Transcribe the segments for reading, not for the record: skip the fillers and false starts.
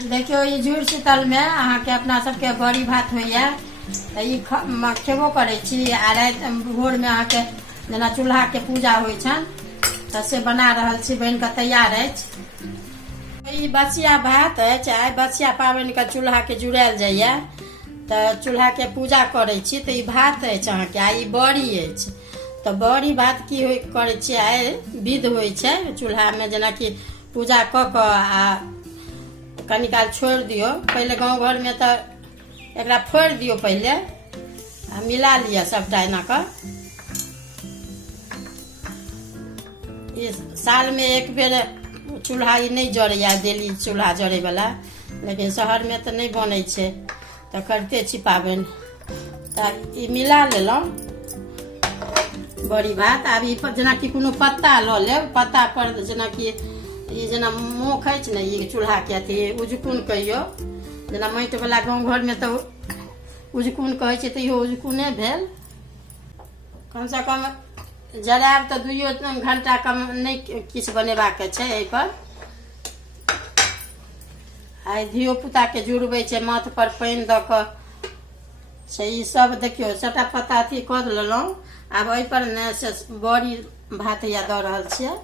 देखियो ई जुड़ शीतल में अहाँ के अपना सबके बड़ी भात होइया तऽ ई खेबो करै छी आ राति भोर में अहाँ के जेना चूल्हा के पूजा होइ छन तऽ से बना रहल छी, बन के तैयार अछि। ई बसिया भात अछि, आइ बसिया पाबनि के चूल्हा के जुड़ायल जाइया तऽ चूल्हा के पूजा करै छी तऽ ई भात अछि अहाँ के, आ ई बड़ी अछि। तऽ बड़ी भात की करै छी, आइ विध होइ छै चूल्हा में, जेना कि पूजा कऽ कऽ आ कनी काल छोड़ दियो। पहले गांव घर में तो एकरा फोड़ दियो पहले आ मिला लिया सबटा एना कर। इस साल में एक बेर चूल्हा ई नहीं जड़ैया, डेली चूल्हा जड़े वाला, लेकिन शहर में तो नहीं बनै छै तो करते छी पाबनि। तऽ ई मिला लेलहुँ बड़ी भात। आब ई जेना कि कोनो पत्ता लऽ लेब, पत्ता पर जेना कि ई जेना मुँह अछि ने ई चूल्हा के अथी उजकुन कहियो, जेना माटि वाला गाँव घर में तो उजकुन कहै छै, तऽ इहो उजकुने भेल। कम से कम जरायब तऽ 2 घंटा कम नहीं किछु बनेबाक छै एहि पर। आइ धियो पुता के जुड़बै छै, माथ पर पानि दऽ कऽ से ई सब देखियो सबटा पत्ता अथी कऽ लेलहुँ। आब एहि पर ने से बड़ी भात या दऽ रहल छियै।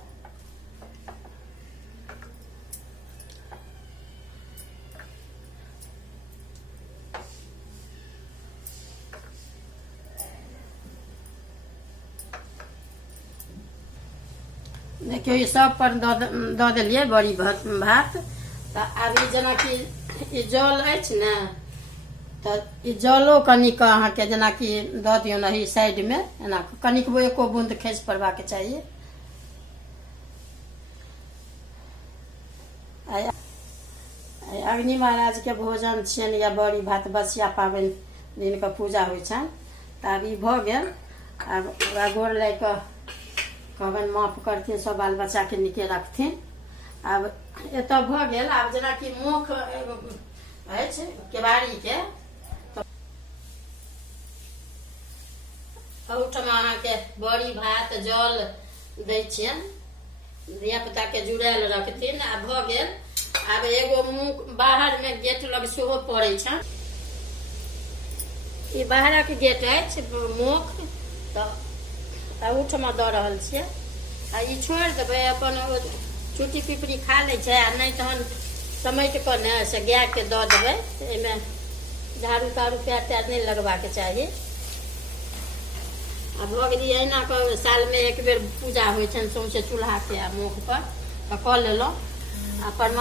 देखियो ई सब पर दऽ देलियै बड़ी भात। तऽ आब ई जेना कि ई जल अछि ने, तऽ ई जलो कनिक अहाँके जेना कि दऽ दियौ ने ई साइड में, एना कनिक एको बूंद खसि पड़बाक चाहिए। अग्नि महाराज के भोजन छियनि या बड़ी भात, बसिया पाबनि दिन के पूजा होइ छनि। तऽ आब ई भऽ गेल। आब ओकरा गोर लागि कऽ कहबनि माफ करथिन, सब बाल बच्चा के नीके रखथिन। आब एतऽ भऽ गेल। आब जेना कि मुख अछि केवाड़ी के, ओहिठाम अहाँके बड़ी भात जल दै छियनि, धिया पुता के जुड़ायल रखथिन। आ भऽ गेल। आब एगो मुँह बाहर में गेट लग सेहो पड़ै छनि, ई बाहरक गेट अछि मुख, तऽ ओहिठाम दऽ रहल छियै। आ ई छोड़ि देबै, अपन चुटी पिपड़ी खा लै छै, आ नहीं तहन समेट कऽ ने से गाय के दऽ देबै। एहिमे झाड़ू ताड़ू पैर तैर नहीं लगबाक चाही। आ भऽ गेली अहिना कऽ साल में एक बेर पूजा होइ छनि सौंसे चूल्हा के आ मुख पर, तऽ कऽ लेलहुँ। आ